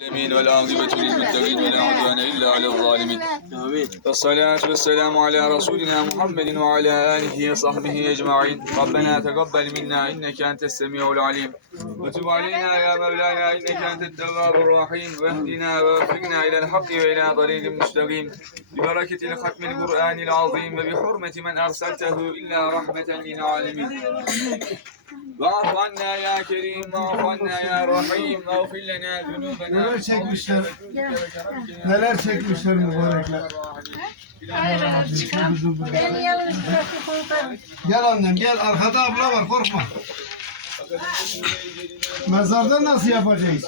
العالمين والعاقبة للمتقين ولا عدوان إلا على الظالمين آمين والصلاة والسلام على رسولنا محمد وعلى آله وصحبه أجمعين ربنا تقبل منا إنك أنت السميع العليم وتب علينا يا مولانا إنك أنت التواب الرحيم واهدنا ووفقنا إلى الحق وإلى طريق مستقيم ببركة الختم القرآن العظيم وبحرمة من أرسلته إلا رحمة للعالمين واعف عنا يا كريم واعف عنا يا رحيم واغفر لنا ذنوبنا Neler çekmişler, neler çekmişler mübarekler. Hayır çıkam. Ben yalnız bırakıp oradan. Gel annem gel, arkada abla var korkma. Mezarda nasıl yapacağız?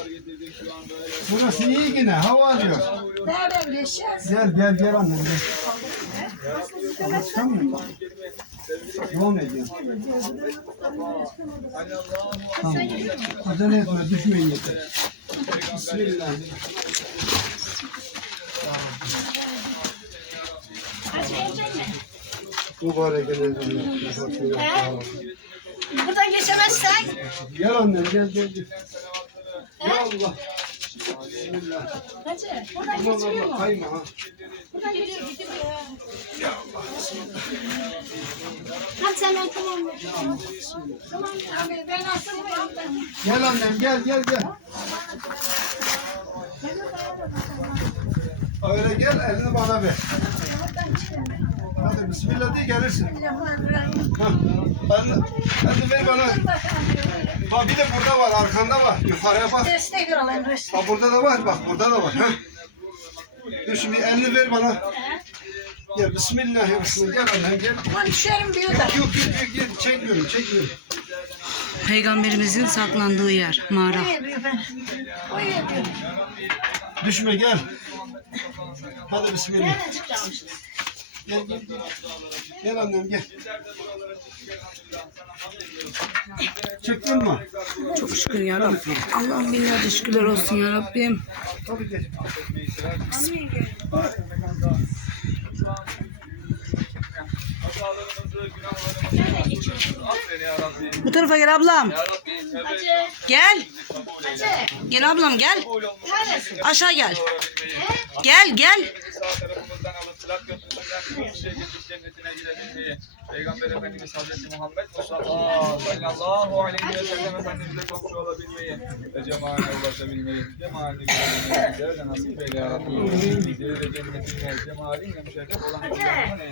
Burası iyi yine, hava alıyor. Nereden geçeceğiz? Gel gel gel annem gel. Çıkamıyor Devam ediyor. Tamam. Acele etme, düşmeyin yeter. Bismillah. Mübarek ederim. Buradan geçemezsen. Gel annem gel gel gel. Ya Allah. Bismillah. Hacı buradan Allah mu? kayma ha. Buradan geçiyor. Sen tamam. Tamam abi ben aslında yaptım. Gel annem gel gel gel. Öyle gel elini bana ver. Hadi bismillah diye gelirsin. Bismillahirrahmanirrahim. Ha, elini, elini ver bana. Bak bir de burada var arkanda var. Yukarıya bak. Destek alayım. Ha burada da var bak burada da var. Ha. Dur şimdi elini ver bana. Gel bismillahirrahmanirrahim. Gel gel. Lan düşerim diyor da. Yok yok yok yok çekmiyorum çekmiyorum. Peygamberimizin saklandığı yer, mağara. O yapıyor ben. O yapıyor. Düşme gel. Hadi bismillah. Nereden? Gel gel gel. Gel annem gel. Çektin mi? Çok şükür ya Rabbim. Allah'ım binlerce şükürler olsun ya Rabbim. Tabii gel. Hatalarımızı, Bu tarafa gel ablam. Gel. Gel ablam gel. Aşağı gel. Gel gel. Peygamber Efendimiz Hazreti Muhammed Mustafa sallallahu aleyhi ve sellem Efendimizle komşu olabilmeyi ve cemaline ulaşabilmeyi, cemalini görebilmeyi bizlere de nasip eyle ya Rabbi. Bizleri de cennetinle, cemalinle müşerref olan.